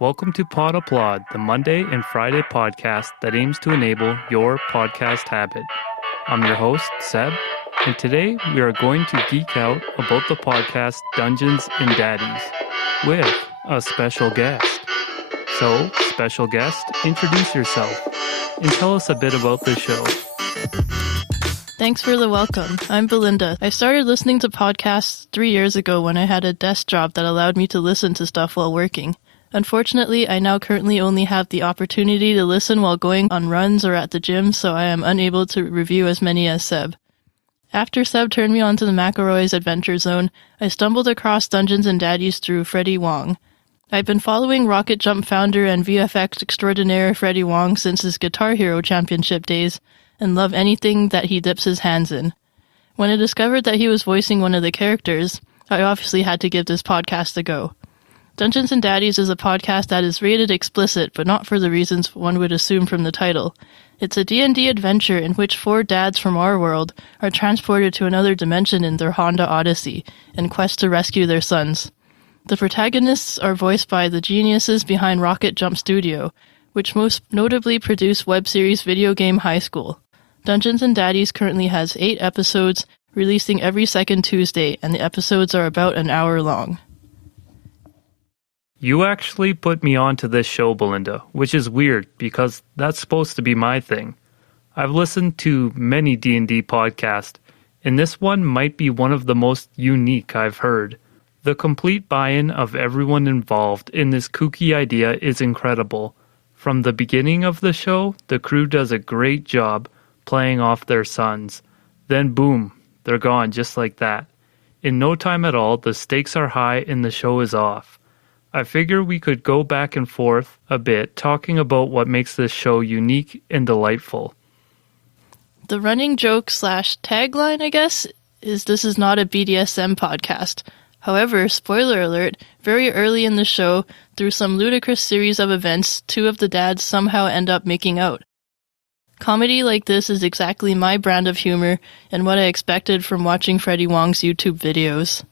Welcome to Pod Applaud, the Monday and Friday podcast that aims to enable your podcast habit. I'm your host, Seb, and today we are going to geek out about the podcast Dungeons and Daddies with a special guest. So, special guest, introduce yourself and tell us a bit about the show. Thanks for the welcome. I'm Belinda. I started listening to podcasts 3 years ago when I had a desk job that allowed me to listen to stuff while working. Unfortunately, I now currently only have the opportunity to listen while going on runs or at the gym, so I am unable to review as many as Seb. After Seb turned me onto the McElroy's Adventure Zone, I stumbled across Dungeons and Daddies through Freddie Wong. I've been following Rocket Jump founder and VFX extraordinaire Freddie Wong since his Guitar Hero Championship days, and love anything that he dips his hands in. When I discovered that he was voicing one of the characters, I obviously had to give this podcast a go. Dungeons and Daddies is a podcast that is rated explicit, but not for the reasons one would assume from the title. It's a D&D adventure in which 4 dads from our world are transported to another dimension in their Honda Odyssey in quest to rescue their sons. The protagonists are voiced by the geniuses behind Rocket Jump Studio, which most notably produce web series Video Game High School. Dungeons and Daddies currently has 8 episodes, releasing every second Tuesday, and the episodes are about an hour long. You actually put me onto this show, Belinda, which is weird because that's supposed to be my thing. I've listened to many D&D podcasts, and this one might be one of the most unique I've heard. The complete buy-in of everyone involved in this kooky idea is incredible. From the beginning of the show, the crew does a great job playing off their sons. Then boom, they're gone just like that. In no time at all, the stakes are high and the show is off. I figure we could go back and forth a bit talking about what makes this show unique and delightful. The running joke / tagline, I guess, is this is not a BDSM podcast. However, spoiler alert, very early in the show, through some ludicrous series of events, 2 of the dads somehow end up making out. Comedy like this is exactly my brand of humor and what I expected from watching Freddie Wong's YouTube videos.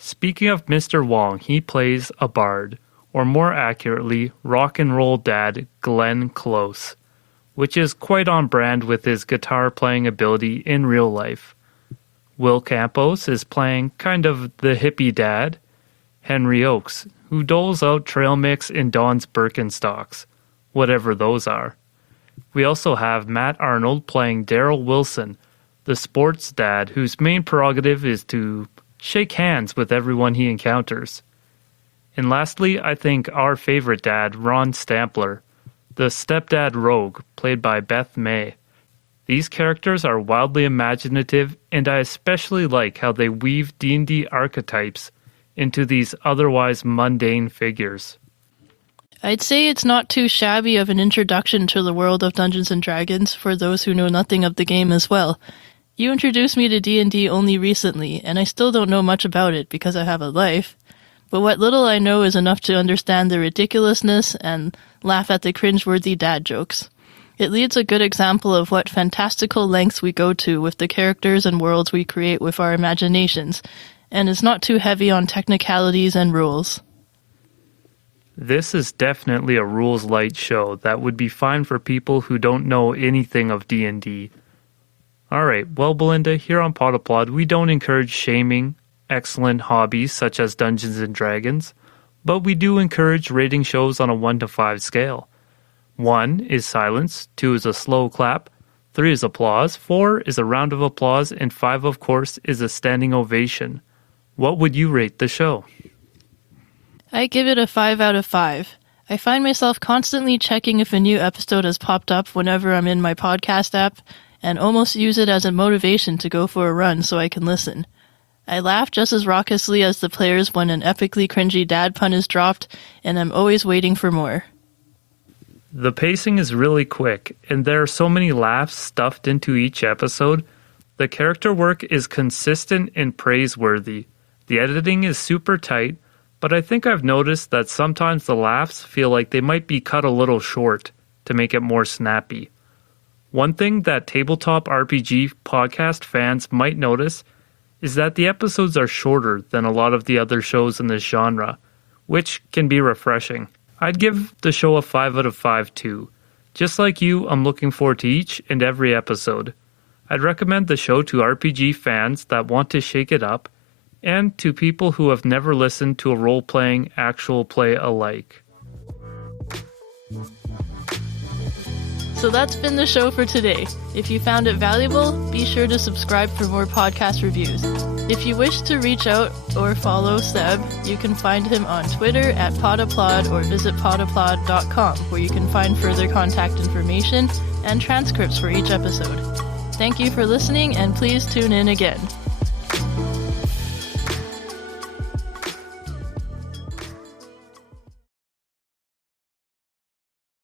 Speaking of Mr. Wong, he plays a bard, or more accurately, rock and roll dad Glenn Close, which is quite on brand with his guitar playing ability in real life. Will Campos is playing kind of the hippie dad, Henry Oakes, who doles out trail mix and dons Birkenstocks, whatever those are. We also have Matt Arnold playing Daryl Wilson, the sports dad whose main prerogative is to shake hands with everyone he encounters. And lastly, I think our favorite dad, Ron Stampler, the stepdad rogue, played by Beth May. These characters are wildly imaginative, and I especially like how they weave D&D archetypes into these otherwise mundane figures. I'd say it's not too shabby of an introduction to the world of Dungeons and Dragons for those who know nothing of the game as well. You introduced me to D&D only recently, and I still don't know much about it because I have a life, but what little I know is enough to understand the ridiculousness and laugh at the cringeworthy dad jokes. It leads a good example of what fantastical lengths we go to with the characters and worlds we create with our imaginations, and is not too heavy on technicalities and rules. This is definitely a rules-light show that would be fine for people who don't know anything of D&D. Alright, well Belinda, here on Pod Applaud, we don't encourage shaming excellent hobbies such as Dungeons and Dragons, but we do encourage rating shows on a 1 to 5 scale. 1 is silence, 2 is a slow clap, 3 is applause, 4 is a round of applause, and 5, of course, is a standing ovation. What would you rate the show? I give it a 5 out of 5. I find myself constantly checking if a new episode has popped up whenever I'm in my podcast app, and almost use it as a motivation to go for a run so I can listen. I laugh just as raucously as the players when an epically cringy dad pun is dropped, and I'm always waiting for more. The pacing is really quick, and there are so many laughs stuffed into each episode. The character work is consistent and praiseworthy. The editing is super tight, but I think I've noticed that sometimes the laughs feel like they might be cut a little short to make it more snappy. One thing that tabletop RPG podcast fans might notice is that the episodes are shorter than a lot of the other shows in this genre, which can be refreshing. I'd give the show a 5 out of 5 too. Just like you, I'm looking forward to each and every episode. I'd recommend the show to RPG fans that want to shake it up, and to people who have never listened to a role-playing actual play alike. So that's been the show for today. If you found it valuable, be sure to subscribe for more podcast reviews. If you wish to reach out or follow Seb, you can find him on Twitter at Podapplaud or visit podapplaud.com, where you can find further contact information and transcripts for each episode. Thank you for listening, and please tune in again.